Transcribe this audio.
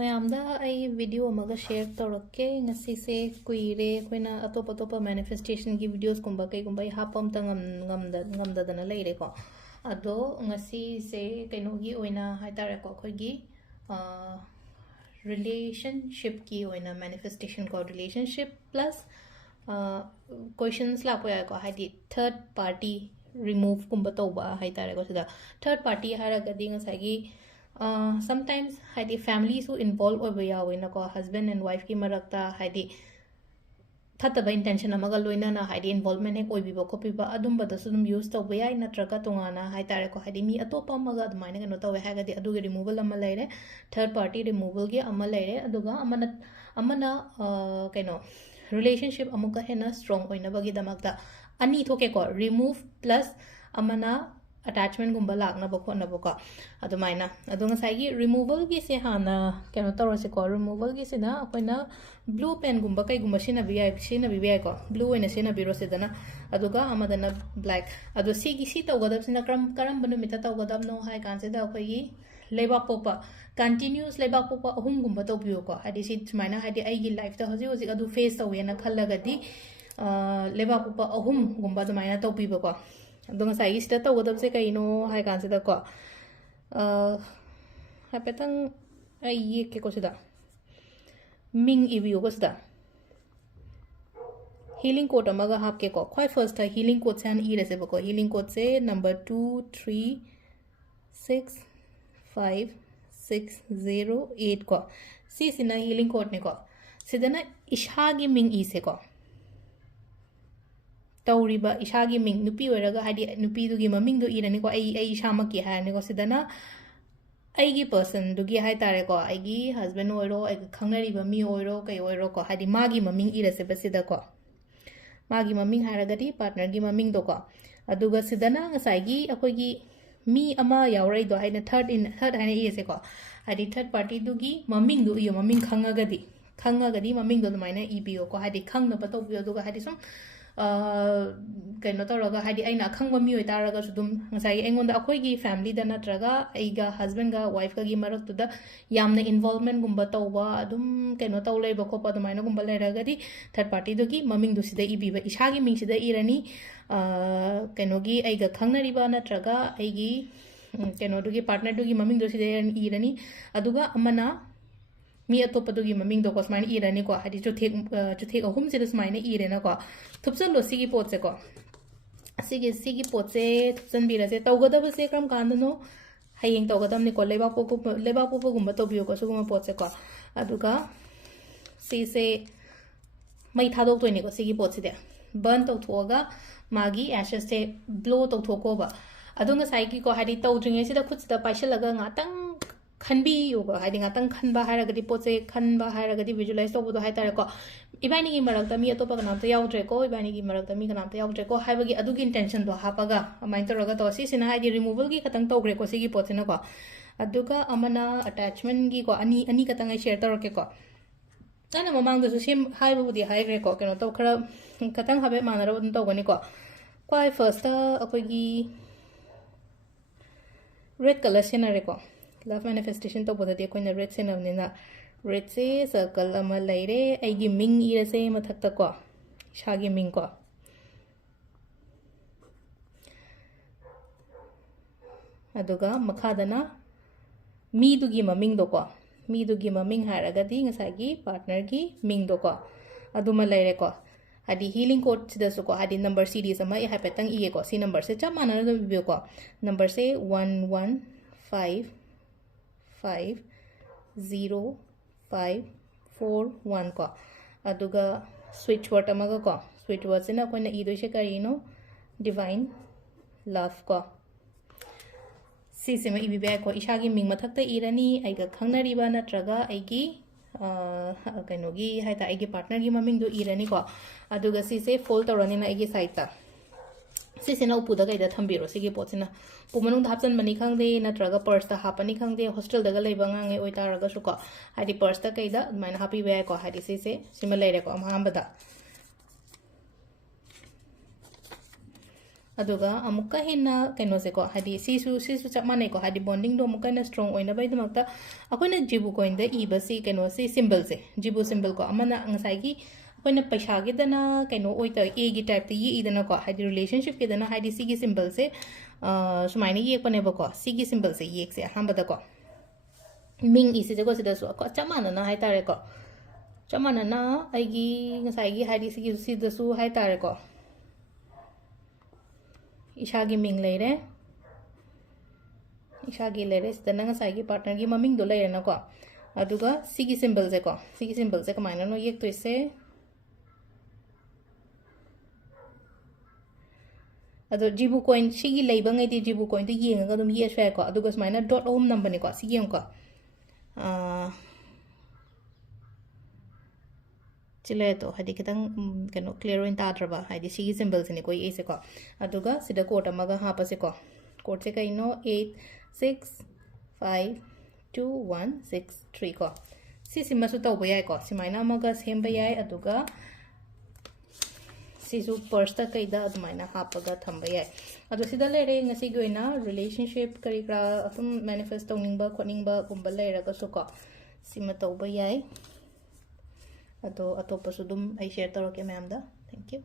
ꯃꯌꯥꯝꯗ ꯑꯩ ꯚꯤꯗꯤꯑꯣ ꯑꯃꯒ ꯁꯦꯌꯔ ꯇꯧꯔꯛꯀꯦ ꯉꯁꯤꯁꯦ ꯀꯨꯏꯔꯦ ꯑꯩꯈꯣꯏꯅ ꯑꯇꯣꯞꯄ ꯃꯦꯅꯤꯐꯦꯁꯇꯦꯁꯟꯒꯤ ꯚꯤꯗꯤꯑꯣꯁꯀꯨꯝꯕ ꯀꯩꯒꯨꯝꯕ ꯑꯩ ꯍꯥꯞꯄ ꯑꯝꯇ ꯉꯝꯗꯗꯅ ꯂꯩꯔꯦꯀꯣ ꯑꯗꯣ ꯉꯁꯤꯁꯦ ꯀꯩꯅꯣꯒꯤ ꯑꯣꯏꯅ ꯍꯥꯏꯇꯥꯔꯦꯀꯣ ꯑꯩꯈꯣꯏꯒꯤ ꯔꯤꯂꯦꯁꯟꯁꯤꯞꯀꯤ ꯑꯣꯏꯅ ꯃꯦꯅꯤꯐꯦꯁꯇꯦꯁꯟ ꯀꯣ ꯔꯤꯂꯦꯁꯟꯁꯤꯞ ꯄ꯭ꯂꯁ ꯀꯣꯏꯁꯟꯁ ꯂꯥꯛꯄ ꯌꯥꯏꯀꯣ ꯍꯥꯏꯗꯤ ꯊꯔꯗ ꯄꯥꯔꯇꯤ ꯔꯤꯃꯨꯚꯀꯨꯝꯕ ꯇꯧꯕ ꯍꯥꯏꯇꯥꯔꯦꯀꯣ ꯁꯤꯗ ꯊꯔꯗ ꯄꯥꯔꯇꯤ ꯍꯥꯏꯔꯒꯗꯤ ꯉꯁꯥꯏꯒꯤ sometimes हाइदी फैमिली सु इन्वॉल्व होबे यावेनको हस्बैंड एंड वाइफ की मरक्ता हाइदी थतबा इंटेंशन अमगा लोइनाना हाइदी इन्वॉल्वमेंट हे कोइबिबो खोपिबा अदुमबदसु दुम यूज तौबे याय नत्रगा तोंगाना हाइतारेको हाइदी मी अतोपा अमगा अदमाइना कनो तौवे हागदी अदुगे रिमूवल अमा लैरे थर्ड पार्टी रिमूवल गे अमा लैरे अदुगा अमना कनो रिलेशनशिप अमुका हेना स्ट्रांग ओइनबगी दमकता अनि थोकेको remove plus Amna attachment gumba lakna bako na bako adumaina adunga saigi removal gi se hana keno tawrase ko removal gi sina akoina blue pen gumba kai gumba sina bi ko blue ena sina biro sedana aduga amadana black adu sigi si tawgadab sina karam banu mita tawgadab no hai kan se da akoigi leba popa continuous leba popa ahum gumba tawbiyo ko hadi si sumaina hadi ai gi life ta hoji hoji adu face tawena khallagadi leba popa ahum gumba dumaina tawbibo ko adunga sai ista tawgadab se kaino hai kan se da ko hapetang ai ye ke ko sida ming ibi ko sida healing code amaga hap ke ko khoi first ta healing code san i rese ko healing code se number 236560 ko si sina healing code ne ko sidana ishagi ming i se ko तौरीबा इशागी मिंग नुपी ओइरगा हादि नुपी दुगी ममिंग दु इरनी को आई इशामा की हाने को सिदना आईगी पर्सन दुगी हाय तारे को आईगी हस्बैंड ओइरो आई खंगरीबा मी ओइरो कई ओइरो को हादि मागी ममिंग इरसे बसिदा को मागी ममिंग हारगदी पार्टनर गी ममिंग दो को अदुगा सिदना ngसाइगी अखोगी मी अमा यावरै दो हाइना थर्ड हाइना इसे को हादि थर्ड पार्टी दुगी ममिंग दु इयो ममिंग खंगगदी ममिंग दो माइना इबियो को हादि खंगना पतोबियो दुगा हादि सम कनो तौरगा हादि आइना खंगबा मी ओइ तारगा सुदुम ngसाइ एंगोंदा अखोइगी फैमिली दा नत्रगा आइगा हस्बैंड गा वाइफ का गी मरक्तुदा यामना इन्वॉल्वमेंट गुंबा तौबा अदुम कनो तौलेबा खोपा दुमाइना गुंबा लेरगदी थर्ड पार्टी दुगी ममिंग दुसिदा इबिबा इशागी मिंगसिदा इरनी कनोगी आइगा खंगनरिबा नत्रगा आइगी कनो दुगी पार्टनर दुगी ममिंग दुसिदा इरनी अदुगा अमना मी अतोपदुगी ममिंग दो को स्माइन इरनी को हादि चुथेक अहुम से स्माइन इरेना को थुपसन लो सिगी पोचे को सिगी पोचे थुपसन बिरसे तौगदब से क्रम कांदनो हयेंग तौगदम नि को लेबा पोपो गुंबा तोबियो को सुगुमा पोचे को अदुगा से मई थादोक तोइनी को सिगी पोचे दे बर्न तौथोगा मागी एशेस से ब्लो तौथोकोबा अदुगा साइकी को हादि तौद्रिंगे सिदा खुदसिदा पाइशलगा ngaतंग खनबी योगा हाइदि ngaतंग खनबा हारगदि पोचे खनबा हारगदि विजुअलाइज तौबदो हाइतारे को इबानी की मरक्ता मी अतोपा कनामता याउद्रे को इबानी की मरक्ता मी कनामता याउद्रे को हाइबगी अदुगी इंटेंशन दो हापागा अमाइन तौरगा तो सिना हाइदि रिमूवल की खतंग तौग्रे को सिगी पोचेना को अदुगा अमना अटैचमेंट की को अनि खतंग शेयर तौरके को ताना ममांग दसु सेम हाइबबुदि हाइग्रे को केनो तो खरा खतंग हाबे मानरो तौगनी को क्वाइ फर्स्ट अखोगी रेड कलर सेनरे को लव मैनिफेस्टेशन तो बोलते कोई रेड से नवनीना रेड से सर्कल अमा लैरे आइगी मिंग इरसे मथक्ता को शागी मिंग को अदुगा मखादना मीदुगी ममिंग दो को मीदुगी ममिंग हारगदी ngसागी पार्टनर की मिंग दो को अदुमा लैरे को हादि हीलिंग कोड सिदसु को हादि नंबर सीरीज अमा इ हापेतंग इए को सी नंबर से चम मानना दो बियो को नंबर से 11550541 को अदुगा स्विच वर्ड अमगा को स्विच वर्ड से ना कोई ना इदोशे करीनो डिवाइन लव को सीसे में इबिबे को इशागी मिंग मथक्ता इरनी आइगा खंगनरिबा नत्रगा आइगी कनोगी हाइता आइगी पार्टनर की ममिंग दो इरनी को अदुगा सीसे फोल्ड तौरनी ना आइगी साइडता सिसेना उपुदा कईदा थंबिरो सिगी पोचना पुमनुंग हापचन मनी खंगदे नत्रगा पर्स ता हापनी खंगदे हॉस्टल दगा लेबा ngange ओइ तारगा सुको हादि पर्स ता कईदा माइना हापी बे को हादि सिसे सिमा लेरे को अमहांबदा अदुगा अमुक्का हेन्ना कैनोसे को हादि सिसु चप माने को हादि बॉन्डिंग दो अमुक्का ना स्ट्रॉन्ग ओइना बाइ दमक्ता अखोइना जिबु कोइन द इबसी कैनोसे सिंबल से जिबु सिंबल को अमना ngसाइगी अखोइना पैसा गे दना कैनो ओइ त ए गी टाइप त ये इदना को हादि रिलेशनशिप के दना हादि सिगी सिंबल से सुमाइनी ये पने बको सिगी सिंबल से ये से हमबदा को मिंग इसे जगो सिदसु को चमाना ना हाइ तारे को चमाना ना आइगी ngसाइगी हादि सिगी सिदसु हाइ तारे को इशागी मिंग लेरे इशागी लेरे सिदना ngसाइगी पार्टनर की ममिंग दो लेरे ना को अदुगा सिगी सिंबल से कमाइना नो ये तो इसे अदो जिबु कोइन सिगी लेबा ngै दि जिबु कोइन तो येंगा दम ये स्वे को अदुगा स्माइना डॉट ओम नंबर ने को सिगी को चिले तो हादि खितंग कनो क्लियर ओइन ताद्रबा हादि सिगी सिंबल से ने कोई ए से को अदुगा सिदा कोट अमगा हापा से को कोट से कइनो 86521663 को सिमसु तौबा याय को सिमाइना अमगा सेमबा याय अदुगा सिसु पर्स ता कइदा अदुमाइना हापगा थंबा याय अदु सिदा लेरे ngasi गोइना रिलेशनशिप करिक्रा असुम मैनिफेस्ट तौनिंगबा खोनिंगबा गुंबा लेरगा सुको सिमा तौबा याय अतो अतोपसु दुम आई शेयर तौरके मैम दा थैंक यू